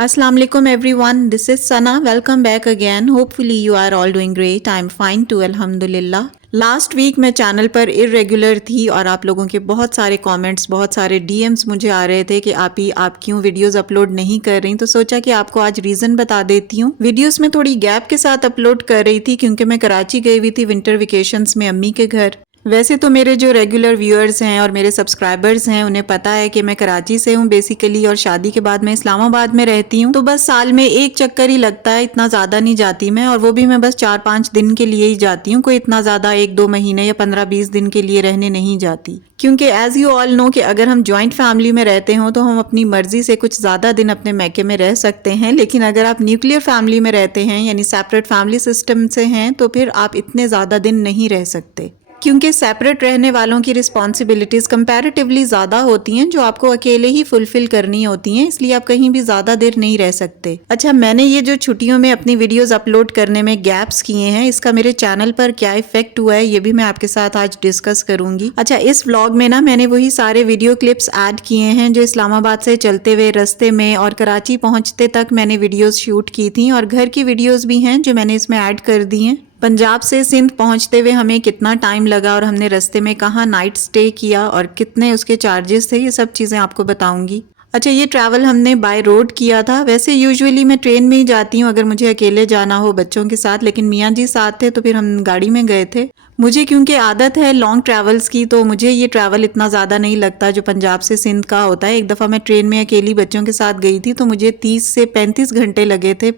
Assalamu alaikum everyone, this is Sana. Welcome back again. Hopefully you are all doing great. I'm fine too, alhamdulillah. Last week मैं channel पर irregular थी और आप लोगों के बहुत सारे कमेंट्स, बहुत सारे डीएम्स मुझे आ रहे थे कि आप क्यों वीडियोस अपलोड नहीं कर रही। तो सोचा कि आपको आज रीज़न बता देती हूँ। वीडियोस में थोड़ी गैप के साथ अपलोड कर रही थी क्योंकि मैं कराची गई हुई थी विंटर वेकेशंस में अम्मी के घर। वैसे तो मेरे जो रेगुलर व्यूअर्स हैं और मेरे सब्सक्राइबर्स हैं उन्हें पता है कि मैं कराची से हूँ बेसिकली, और शादी के बाद मैं इस्लामाबाद में रहती हूँ। तो बस साल में एक चक्कर ही लगता है, इतना ज़्यादा नहीं जाती मैं, और वो भी मैं बस 4-5 दिन के लिए ही जाती हूँ। कोई इतना ज़्यादा 1-2 महीने या 15-20 दिन के लिए रहने नहीं जाती, क्योंकि एज यू ऑल नो कि अगर हम जॉइंट फैमिली में रहते हो तो हम अपनी मर्जी से कुछ ज़्यादा दिन अपने मैके में रह सकते हैं, लेकिन अगर आप न्यूक्लियर फैमिली में रहते हैं यानी सेपरेट फैमिली सिस्टम से हैं तो फिर आप इतने ज़्यादा दिन नहीं रह सकते, क्योंकि सेपरेट रहने वालों की रिस्पॉन्सिबिलिटीज़ कंपैरेटिवली ज़्यादा होती हैं जो आपको अकेले ही फुलफिल करनी होती हैं, इसलिए आप कहीं भी ज़्यादा देर नहीं रह सकते। अच्छा, मैंने ये जो छुट्टियों में अपनी वीडियोस अपलोड करने में गैप्स किए हैं, इसका मेरे चैनल पर क्या इफेक्ट हुआ है ये भी मैं आपके साथ आज डिस्कस करूंगी। अच्छा, इस व्लॉग में ना मैंने वही सारे वीडियो क्लिप्स ऐड किए हैं जो इस्लामाबाद से चलते हुए रास्ते में और कराची पहुँचते तक मैंने वीडियोज़ शूट की थी, और घर की वीडियोज़ भी हैं जो मैंने इसमें ऐड कर दी हैं। पंजाब से सिंध पहुंचते हुए हमें कितना टाइम लगा और हमने रास्ते में कहाँ नाइट स्टे किया और कितने उसके चार्जेस थे, ये सब चीज़ें आपको बताऊंगी। अच्छा, ये ट्रैवल हमने बाय रोड किया था। वैसे यूजुअली मैं ट्रेन में ही जाती हूँ अगर मुझे अकेले जाना हो बच्चों के साथ, लेकिन मियाँ जी साथ थे तो फिर हम गाड़ी में गए थे। मुझे क्योंकि आदत है लॉन्ग ट्रैवल्स की, तो मुझे ये ट्रैवल इतना ज़्यादा नहीं लगता जो पंजाब से सिंध का होता है। एक दफ़ा मैं ट्रेन में अकेली बच्चों के साथ गई थी तो मुझे 30 से 35 घंटे लगे थे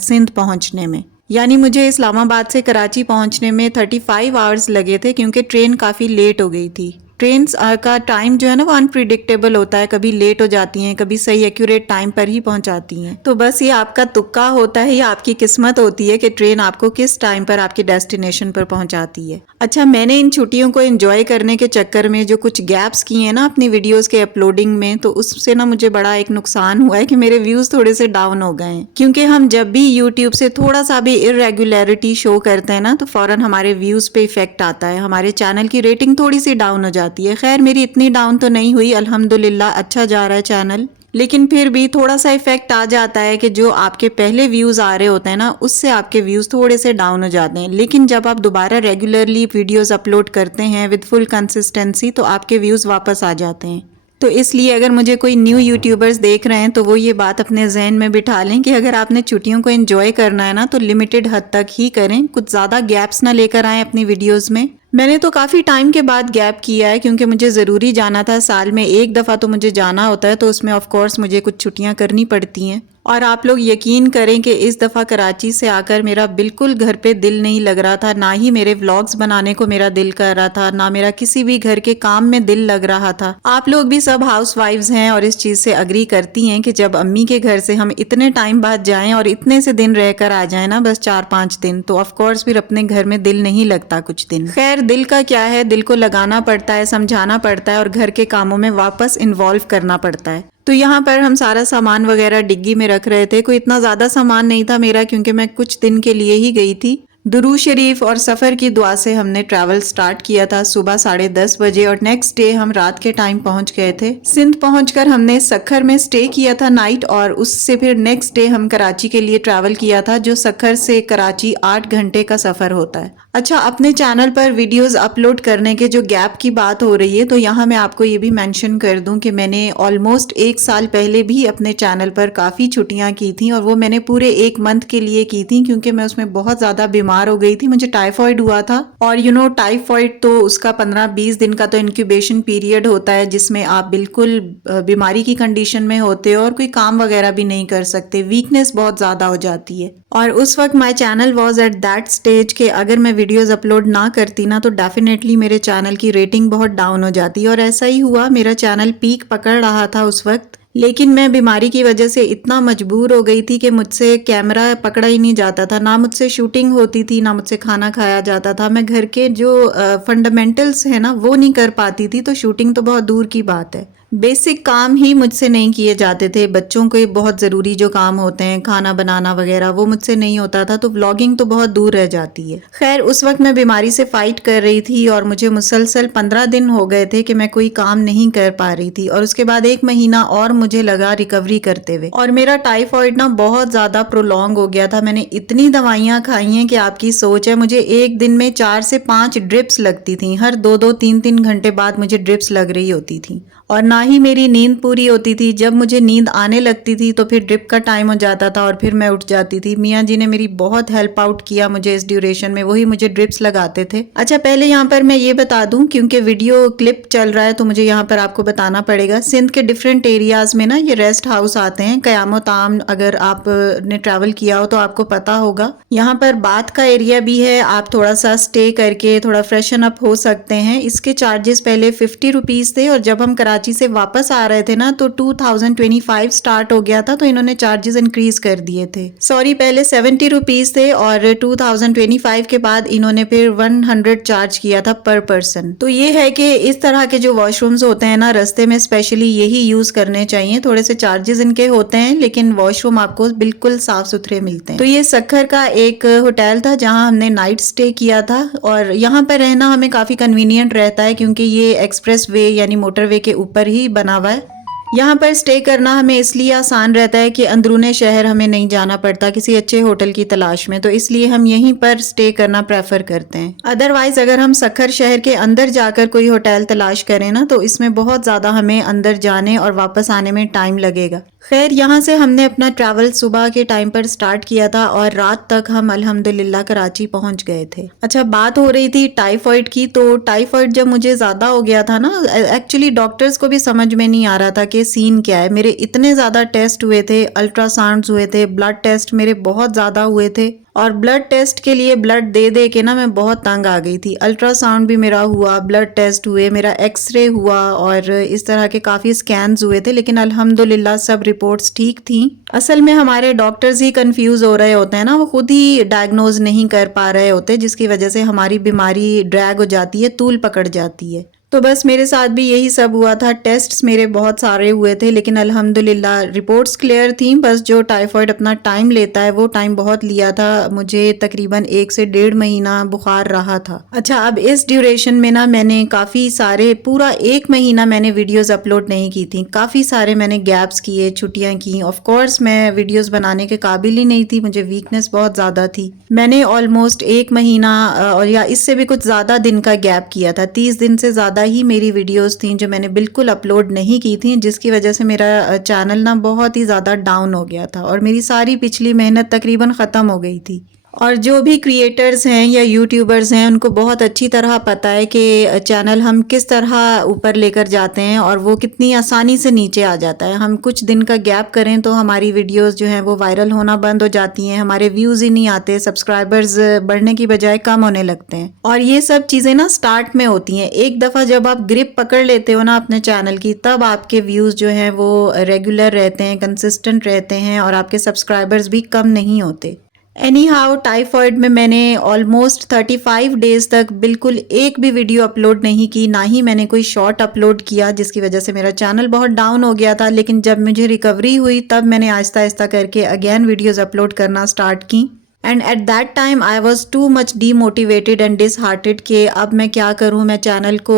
सिंध पहुँचने में, यानी मुझे इस्लामाबाद से कराची पहुंचने में 35 आवर्स लगे थे क्योंकि ट्रेन काफ़ी लेट हो गई थी। ट्रेन का टाइम जो है ना वो अनप्रिडिक्टेबल होता है, कभी लेट हो जाती हैं, कभी सही एक्यूरेट टाइम पर ही पहुंचाती हैं। तो बस ये आपका तुक्का होता है या आपकी किस्मत होती है कि ट्रेन आपको किस टाइम पर आपके डेस्टिनेशन पर पहुंचाती है। अच्छा, मैंने इन छुट्टियों को एंजॉय करने के चक्कर में जो कुछ गैप्स किए हैं ना अपनी वीडियोस के अपलोडिंग में, तो उससे ना मुझे बड़ा एक नुकसान हुआ है कि मेरे व्यूज थोड़े से डाउन हो गए हैं, क्योंकि हम जब भी यूट्यूब से थोड़ा सा भी इरेगुलरिटी शो करते हैं ना तो फौरन हमारे व्यूज पे इफेक्ट आता है, हमारे चैनल की रेटिंग थोड़ी सी डाउन हो जाती है। खैर मेरी इतनी डाउन तो नहीं हुई, अल्हम्दुलिल्लाह अच्छा जा रहा है चैनल, लेकिन फिर भी थोड़ा सा इफेक्ट आ जाता है कि जो आपके पहले व्यूज आ रहे होते हैं ना उससे आपके व्यूज थोड़े से डाउन हो जाते हैं, लेकिन जब आप दोबारा रेगुलरली वीडियोस अपलोड करते हैं विद फुल कंसिस्टेंसी तो आपके व्यूज वापस आ जाते हैं। तो इसलिए अगर मुझे कोई न्यू यूट्यूबर्स देख रहे हैं तो वो ये बात अपने जहन में बिठा लें कि अगर आपने छुट्टियों को एंजॉय करना है ना तो लिमिटेड हद तक ही करें, कुछ ज़्यादा गैप्स ना लेकर आएँ अपनी वीडियोस में। मैंने तो काफ़ी टाइम के बाद गैप किया है क्योंकि मुझे ज़रूरी जाना था, साल में एक दफ़ा तो मुझे जाना होता है, तो उसमें ऑफ कोर्स मुझे कुछ छुट्टियां करनी पड़ती हैं। और आप लोग यकीन करें कि इस दफ़ा कराची से आकर मेरा बिल्कुल घर पे दिल नहीं लग रहा था, ना ही मेरे व्लॉग्स बनाने को मेरा दिल कर रहा था, ना मेरा किसी भी घर के काम में दिल लग रहा था। आप लोग भी सब हाउसवाइफ्स हैं और इस चीज़ से अग्री करती हैं कि जब अम्मी के घर से हम इतने टाइम बाद जाएं और इतने से दिन रहकर आ जाएं ना, बस 4-5 दिन, तो ऑफ कोर्स फिर अपने घर में दिल नहीं लगता कुछ दिन। खैर दिल का क्या है, दिल को लगाना पड़ता है, समझाना पड़ता है और घर के कामों में वापस इन्वॉल्व करना पड़ता है। तो यहाँ पर हम सारा सामान वगैरह डिग्गी में रख रहे थे। कोई इतना ज़्यादा सामान नहीं था मेरा क्योंकि मैं कुछ दिन के लिए ही गई थी। दुरूद शरीफ और सफ़र की दुआ से हमने ट्रैवल स्टार्ट किया था सुबह 10:30 बजे और नेक्स्ट डे हम रात के टाइम पहुंच गए थे। सिंध पहुंचकर हमने सखर में स्टे किया था नाइट, और उससे फिर नेक्स्ट डे हम कराची के लिए ट्रैवल किया था, जो सखर से कराची 8 घंटे का सफ़र होता है। अच्छा, अपने चैनल पर वीडियोस अपलोड करने के जो गैप की बात हो रही है तो यहाँ मैं आपको ये भी मेंशन कर दूं कि मैंने ऑलमोस्ट 1 साल पहले भी अपने चैनल पर काफ़ी छुट्टियाँ की थी, और वो मैंने पूरे 1 मंथ के लिए की थी क्योंकि मैं उसमें बहुत ज़्यादा बीमार हो गई थी। मुझे टाइफॉइड हुआ था, और टाइफॉइड तो उसका 15-20 दिन का तो इंक्यूबेशन पीरियड होता है जिसमें आप बिल्कुल बीमारी की कंडीशन में होते हो और कोई काम वगैरह भी नहीं कर सकते, वीकनेस बहुत ज़्यादा हो जाती है। और उस वक्त my channel was at that stage के अगर मैं वीडियोस अपलोड ना करती ना तो डेफिनेटली मेरे चैनल की रेटिंग बहुत डाउन हो जाती, और ऐसा ही हुआ। मेरा चैनल पीक पकड़ रहा था उस वक्त, लेकिन मैं बीमारी की वजह से इतना मजबूर हो गई थी कि मुझसे कैमरा पकड़ा ही नहीं जाता था, ना मुझसे शूटिंग होती थी, ना मुझसे खाना खाया जाता था। मैं घर के जो फंडामेंटल्स है ना वो नहीं कर पाती थी, तो शूटिंग तो बहुत दूर की बात है। बेसिक काम ही मुझसे नहीं किए जाते थे। बच्चों के बहुत ज़रूरी जो काम होते हैं, खाना बनाना वगैरह, वो मुझसे नहीं होता था, तो व्लॉगिंग तो बहुत दूर रह जाती है। खैर उस वक्त मैं बीमारी से फाइट कर रही थी और मुझे मुसलसल 15 दिन हो गए थे कि मैं कोई काम नहीं कर पा रही थी, और उसके बाद 1 महीना और मुझे लगा रिकवरी करते हुए, और मेरा टाइफॉइड ना बहुत ज़्यादा प्रोलॉन्ग हो गया था। मैंने इतनी दवाइयाँ खाई हैं कि आपकी सोच है। मुझे एक दिन में 4 से 5 ड्रिप्स लगती थी, हर 2-2 3-3 घंटे बाद मुझे ड्रिप्स लग रही होती थी, और ना ही मेरी नींद पूरी होती थी। जब मुझे नींद आने लगती थी तो फिर ड्रिप का टाइम हो जाता था और फिर मैं उठ जाती थी। मियाँ जी ने मेरी बहुत हेल्प आउट किया मुझे इस ड्यूरेशन में, वही मुझे ड्रिप्स लगाते थे। अच्छा, पहले यहाँ पर मैं ये बता दूं, क्योंकि वीडियो क्लिप चल रहा है तो मुझे यहाँ पर आपको बताना पड़ेगा। सिंध के डिफरेंट एरियाज में ना ये रेस्ट हाउस आते हैं। क़यामत आम अगर आप ने ट्रैवल किया हो तो आपको पता होगा। यहाँ पर बात का एरिया भी है, आप थोड़ा सा स्टे करके थोड़ा फ्रेशन अप हो सकते हैं। इसके चार्जेस पहले 50 रुपीज़ थे, और जब हम कराची से वापस आ रहे थे ना तो 2025 स्टार्ट हो गया था, तो इन्होंने चार्जेस इंक्रीज कर दिए थे। सॉरी, पहले 70 रुपीज थे और 2025 के बाद इन्होंने फिर 100 चार्ज किया था पर पर्सन। तो ये है कि इस तरह के जो वॉशरूम्स होते हैं ना रास्ते में, स्पेशली यही यूज करने चाहिए। थोड़े से चार्जेस इनके होते हैं लेकिन वॉशरूम आपको बिल्कुल साफ सुथरे मिलते हैं। तो ये सक्खर का एक होटल था जहां हमने नाइट स्टे किया था, और यहाँ पर रहना हमें काफी कन्वीनियंट रहता है क्योंकि ये एक्सप्रेस वे यानी मोटरवे के ऊपर ही बना हुआ है। यहाँ पर स्टे करना हमें इसलिए आसान रहता है कि अंदरूने शहर हमें नहीं जाना पड़ता किसी अच्छे होटल की तलाश में, तो इसलिए हम यहीं पर स्टे करना प्रेफर करते हैं। अदरवाइज अगर हम सक्खर शहर के अंदर जाकर कोई होटल तलाश करें ना तो इसमें बहुत ज़्यादा हमें अंदर जाने और वापस आने में टाइम लगेगा। खैर यहाँ से हमने अपना ट्रैवल सुबह के टाइम पर स्टार्ट किया था और रात तक हम अल्हम्दुलिल्लाह कराची पहुंच गए थे। अच्छा, बात हो रही थी टाइफॉइड की, तो टाइफॉइड जब मुझे ज़्यादा हो गया था ना, एक्चुअली डॉक्टर्स को भी समझ में नहीं आ रहा था कि सीन क्या है। मेरे इतने ज़्यादा टेस्ट हुए थे, अल्ट्रासाउंड्स हुए थे, ब्लड टेस्ट मेरे बहुत ज़्यादा हुए थे, और ब्लड टेस्ट के लिए ब्लड दे दे के ना मैं बहुत तंग आ गई थी। अल्ट्रासाउंड भी मेरा हुआ, ब्लड टेस्ट हुए, मेरा एक्सरे हुआ, और इस तरह के काफ़ी स्कैन्स हुए थे, लेकिन अल्हम्दुलिल्लाह सब रिपोर्ट्स ठीक थी। असल में हमारे डॉक्टर्स ही कंफ्यूज हो रहे होते हैं ना, वो खुद ही डायग्नोज नहीं कर पा रहे होते, जिसकी वजह से हमारी बीमारी ड्रैग हो जाती है, तूल पकड़ जाती है। तो बस मेरे साथ भी यही सब हुआ था। टेस्ट्स मेरे बहुत सारे हुए थे लेकिन अल्हम्दुलिल्लाह रिपोर्ट्स क्लियर थी। बस जो टाइफॉइड अपना टाइम लेता है वो टाइम बहुत लिया था। मुझे तकरीबन 1 से 1.5 महीना बुखार रहा था। अच्छा, अब इस ड्यूरेशन में ना मैंने काफ़ी सारे, पूरा 1 महीना मैंने वीडियोस अपलोड नहीं की थी। काफ़ी सारे मैंने गैप्स किए, छुट्टियां की। ऑफ कोर्स मैं वीडियोस बनाने के काबिल ही नहीं थी, मुझे वीकनेस बहुत ज़्यादा थी। मैंने ऑलमोस्ट 1 महीना और या इससे भी कुछ ज़्यादा दिन का गैप किया था। 30 दिन से ज़्यादा ही मेरी वीडियोस थी जो मैंने बिल्कुल अपलोड नहीं की थी, जिसकी वजह से मेरा चैनल ना बहुत ही ज़्यादा डाउन हो गया था और मेरी सारी पिछली मेहनत तकरीबन ख़त्म हो गई थी। और जो भी क्रिएटर्स हैं या यूट्यूबर्स हैं उनको बहुत अच्छी तरह पता है कि चैनल हम किस तरह ऊपर लेकर जाते हैं और वो कितनी आसानी से नीचे आ जाता है। हम कुछ दिन का गैप करें तो हमारी वीडियोस जो हैं वो वायरल होना बंद हो जाती हैं, हमारे व्यूज़ ही नहीं आते, सब्सक्राइबर्स बढ़ने की बजाय कम होने लगते हैं। और ये सब चीज़ें ना स्टार्ट में होती हैं। एक दफ़ा जब आप ग्रिप पकड़ लेते हो ना अपने चैनल की, तब आपके व्यूज़ जो हैं वो रेगुलर रहते हैं, कंसिस्टेंट रहते हैं और आपके सब्सक्राइबर्स भी कम नहीं होते। एनी हाउ, टाइफॉइड में मैंने ऑलमोस्ट 35 डेज तक बिल्कुल एक भी वीडियो अपलोड नहीं की, ना ही मैंने कोई शॉर्ट अपलोड किया, जिसकी वजह से मेरा चैनल बहुत डाउन हो गया था। लेकिन जब मुझे रिकवरी हुई तब मैंने आहिस्ता आहिस्ता करके अगेन वीडियोस अपलोड करना स्टार्ट की। And at that time I was too much demotivated and disheartened कि अब मैं क्या करूं, मैं चैनल को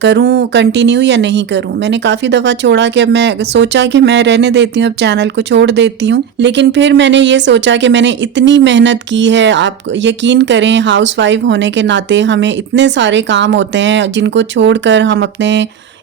करूं कंटिन्यू या नहीं करूं। मैंने काफ़ी दफ़ा छोड़ा कि अब मैं सोचा कि मैं रहने देती हूं, अब चैनल को छोड़ देती हूं। लेकिन फिर मैंने ये सोचा कि मैंने इतनी मेहनत की है, आप यकीन करें हाउसवाइफ होने के नाते हमें इतने सारे काम होते हैं जिनको छोड़कर हम अपने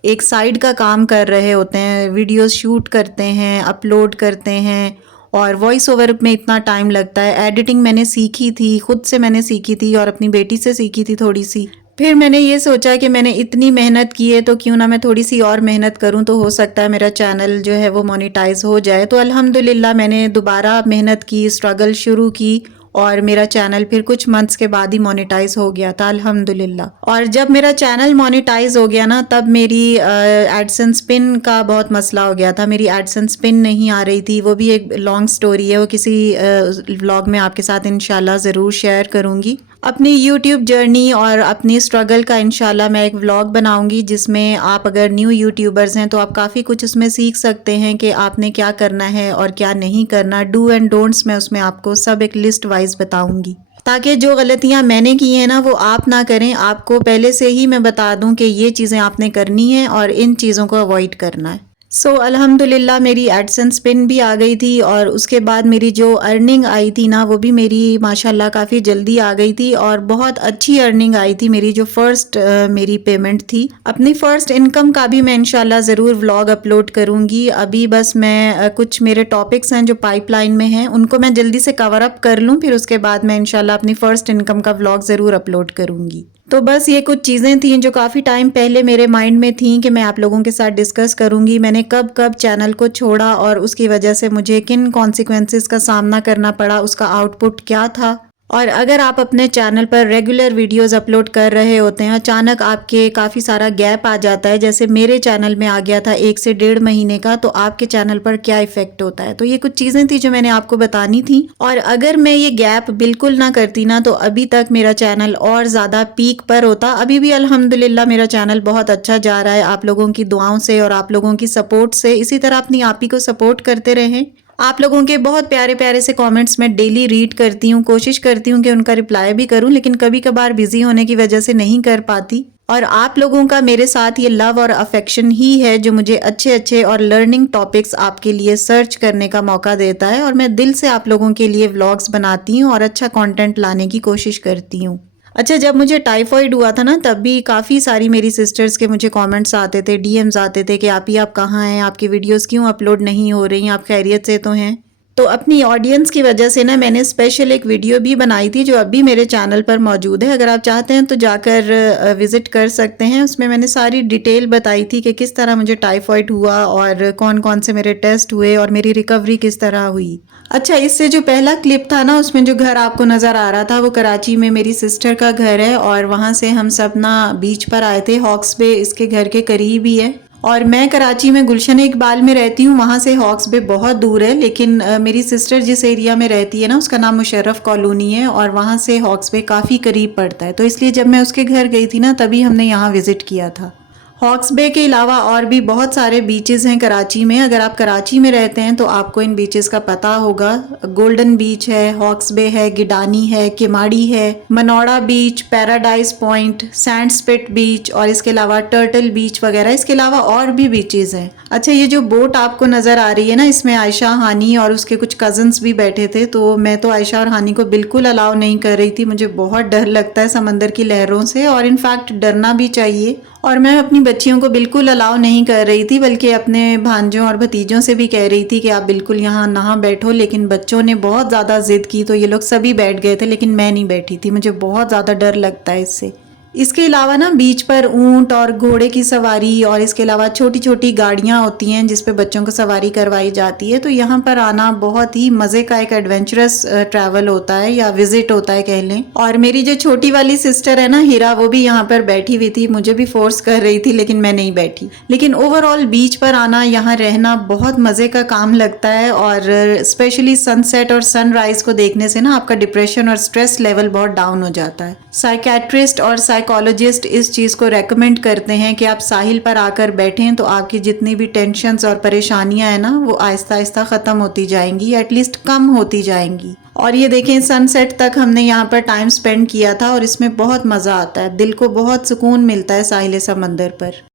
एक साइड का काम कर रहे होते हैं, वीडियोस शूट करते हैं, अपलोड करते हैं, और वॉइस ओवर में इतना टाइम लगता है। एडिटिंग मैंने सीखी थी, खुद से मैंने सीखी थी और अपनी बेटी से सीखी थी थोड़ी सी। फिर मैंने ये सोचा कि मैंने इतनी मेहनत की है तो क्यों ना मैं थोड़ी सी और मेहनत करूं, तो हो सकता है मेरा चैनल जो है वो मोनेटाइज हो जाए। तो अल्हम्दुलिल्लाह मैंने दोबारा मेहनत की, स्ट्रगल शुरू की और मेरा चैनल फिर कुछ मंथ्स के बाद ही मोनेटाइज हो गया था अल्हम्दुलिल्लाह। और जब मेरा चैनल मोनेटाइज हो गया ना तब मेरी एडसेंस पिन का बहुत मसला हो गया था। मेरी एडसेंस पिन नहीं आ रही थी। वो भी एक लॉन्ग स्टोरी है, वो किसी व्लॉग में आपके साथ इंशाल्लाह ज़रूर शेयर करूँगी। अपनी यूट्यूब जर्नी और अपनी स्ट्रगल का इंशाल्लाह मैं एक व्लॉग बनाऊंगी, जिसमें आप अगर न्यू यूट्यूबर्स हैं तो आप काफ़ी कुछ उसमें सीख सकते हैं कि आपने क्या करना है और क्या नहीं करना। डू एंड डोंट्स मैं उसमें आपको सब एक लिस्ट वाइज बताऊंगी, ताकि जो गलतियां मैंने की हैं ना वो आप ना करें। आपको पहले से ही मैं बता दूं कि ये चीज़ें आपने करनी है और इन चीज़ों को अवॉइड करना है। अल्हम्दुलिल्लाह मेरी एडसेंस पिन भी आ गई थी और उसके बाद मेरी जो अर्निंग आई थी ना वो भी मेरी माशाल्लाह काफ़ी जल्दी आ गई थी और बहुत अच्छी अर्निंग आई थी। मेरी जो फर्स्ट मेरी पेमेंट थी, अपनी फ़र्स्ट इनकम का भी मैं इंशाल्लाह ज़रूर व्लॉग अपलोड करूँगी। अभी बस मैं कुछ मेरे टॉपिक्स हैं जो पाइपलाइन में हैं उनको मैं जल्दी से कवर अप कर लूँ, फिर उसके बाद मैं इंशाल्लाह अपनी फ़र्स्ट इनकम का व्लॉग ज़रूर अपलोड करूँगी। तो बस ये कुछ चीज़ें थी जो काफ़ी टाइम पहले मेरे माइंड में थी कि मैं आप लोगों के साथ डिस्कस करूंगी। मैंने कब कब चैनल को छोड़ा और उसकी वजह से मुझे किन कॉन्सिक्वेंसेस का सामना करना पड़ा, उसका आउटपुट क्या था। और अगर आप अपने चैनल पर रेगुलर वीडियोस अपलोड कर रहे होते हैं, अचानक आपके काफ़ी सारा गैप आ जाता है, जैसे मेरे चैनल में आ गया था 1 से 1.5 महीने का, तो आपके चैनल पर क्या इफेक्ट होता है। तो ये कुछ चीज़ें थी जो मैंने आपको बतानी थी। और अगर मैं ये गैप बिल्कुल ना करती ना तो अभी तक मेरा चैनल और ज़्यादा पीक पर होता। अभी भी अल्हम्दुलिल्लाह मेरा चैनल बहुत अच्छा जा रहा है आप लोगों की दुआओं से और आप लोगों की सपोर्ट से। इसी तरह अपनी आप ही को सपोर्ट करते रहें। आप लोगों के बहुत प्यारे प्यारे से कमेंट्स मैं डेली रीड करती हूँ, कोशिश करती हूँ कि उनका रिप्लाई भी करूँ, लेकिन कभी कभार बिजी होने की वजह से नहीं कर पाती। और आप लोगों का मेरे साथ ये लव और अफेक्शन ही है जो मुझे अच्छे अच्छे और लर्निंग टॉपिक्स आपके लिए सर्च करने का मौका देता है और मैं दिल से आप लोगों के लिए व्लॉग्स बनाती हूँ और अच्छा कंटेंट लाने की कोशिश करती हूँ। अच्छा, जब मुझे टाइफॉइड हुआ था ना तब भी काफ़ी सारी मेरी सिस्टर्स के मुझे कमेंट्स आते थे, डीएम्स आते थे कि आप कहाँ हैं, आपकी वीडियोस क्यों अपलोड नहीं हो रही, आप खैरियत से तो हैं। तो अपनी ऑडियंस की वजह से ना मैंने स्पेशल एक वीडियो भी बनाई थी जो अभी मेरे चैनल पर मौजूद है। अगर आप चाहते हैं तो जाकर विजिट कर सकते हैं। उसमें मैंने सारी डिटेल बताई थी कि किस तरह मुझे टाइफॉइड हुआ और कौन कौन से मेरे टेस्ट हुए और मेरी रिकवरी किस तरह हुई। अच्छा, इससे जो पहला क्लिप था ना उसमें जो घर आपको नज़र आ रहा था वो कराची में मेरी सिस्टर का घर है और वहाँ से हम सब ना बीच पर आए थे। हॉक्स बे इसके घर के करीब ही है और मैं कराची में गुलशन इकबाल में रहती हूँ, वहाँ से हॉक्स बे बहुत दूर है। लेकिन मेरी सिस्टर जिस एरिया में रहती है ना उसका नाम मुशर्रफ कॉलोनी है और वहाँ से हॉक्स बे काफ़ी करीब पड़ता है। तो इसलिए जब मैं उसके घर गई थी ना तभी हमने यहाँ विज़िट किया था। हॉक्स बे के अलावा और भी बहुत सारे बीचेस हैं कराची में। अगर आप कराची में रहते हैं तो आपको इन बीचेस का पता होगा। गोल्डन बीच है, हॉक्स बे है, गिडानी है, किमाड़ी है, मनौड़ा बीच, पैराडाइज पॉइंट, सैंड स्पिट बीच और इसके अलावा टर्टल बीच वगैरह। इसके अलावा और भी बीचेस हैं। अच्छा, ये जो बोट आपको नज़र आ रही है ना इसमें आयशा, हानी और उसके कुछ कजन्स भी बैठे थे। तो मैं तो आयशा और हानी को बिल्कुल अलाउ नहीं कर रही थी। मुझे बहुत डर लगता है समंदर की लहरों से और इनफैक्ट डरना भी चाहिए। और मैं अपनी बच्चियों को बिल्कुल अलाउ नहीं कर रही थी, बल्कि अपने भांजों और भतीजों से भी कह रही थी कि आप बिल्कुल यहाँ ना बैठो। लेकिन बच्चों ने बहुत ज़्यादा ज़िद की तो ये लोग सभी बैठ गए थे, लेकिन मैं नहीं बैठी थी। मुझे बहुत ज़्यादा डर लगता है इससे। इसके अलावा ना बीच पर ऊंट और घोड़े की सवारी और इसके अलावा छोटी छोटी गाड़ियां होती हैं जिस पे बच्चों को सवारी करवाई जाती है। तो यहाँ पर आना बहुत ही मज़े का एक एडवेंचरस ट्रैवल होता है या विजिट होता है कह लें। और मेरी जो छोटी वाली सिस्टर है ना हीरा, वो भी यहाँ पर बैठी हुई थी, मुझे भी फोर्स कर रही थी लेकिन मैं नहीं बैठी। लेकिन ओवरऑल बीच पर आना, यहाँ रहना बहुत मज़े का काम लगता है और स्पेशली सनसेट और सनराइज को देखने से ना आपका डिप्रेशन और स्ट्रेस लेवल बहुत डाउन हो जाता है। साइकेट्रिस्ट और साइकोलॉजिस्ट इस चीज़ को रेकमेंड करते हैं कि आप साहिल पर आकर बैठें तो आपकी जितनी भी टेंशन्स और परेशानियां हैं ना वो आहिस्ता आहिस्ता ख़त्म होती जाएंगी, एटलीस्ट कम होती जाएंगी। और ये देखें, सनसेट तक हमने यहाँ पर टाइम स्पेंड किया था और इसमें बहुत मज़ा आता है, दिल को बहुत सुकून मिलता है साहिल समंदर पर।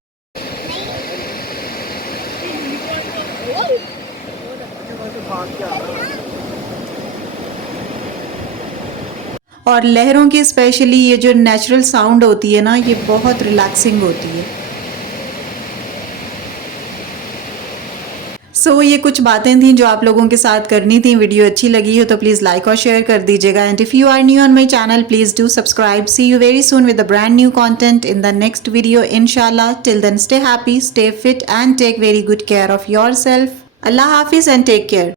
और लहरों की स्पेशली ये जो नेचुरल साउंड होती है ना ये बहुत रिलैक्सिंग होती है। ये कुछ बातें थी जो आप लोगों के साथ करनी थी। वीडियो अच्छी लगी हो तो प्लीज़ लाइक और शेयर कर दीजिएगा। And if you are new on my channel please do subscribe. See you very soon with the brand new content in the next video इंशाल्लाह। Till then stay happy, stay fit and take very good care of yourself. अल्लाह हाफिज़ and take care.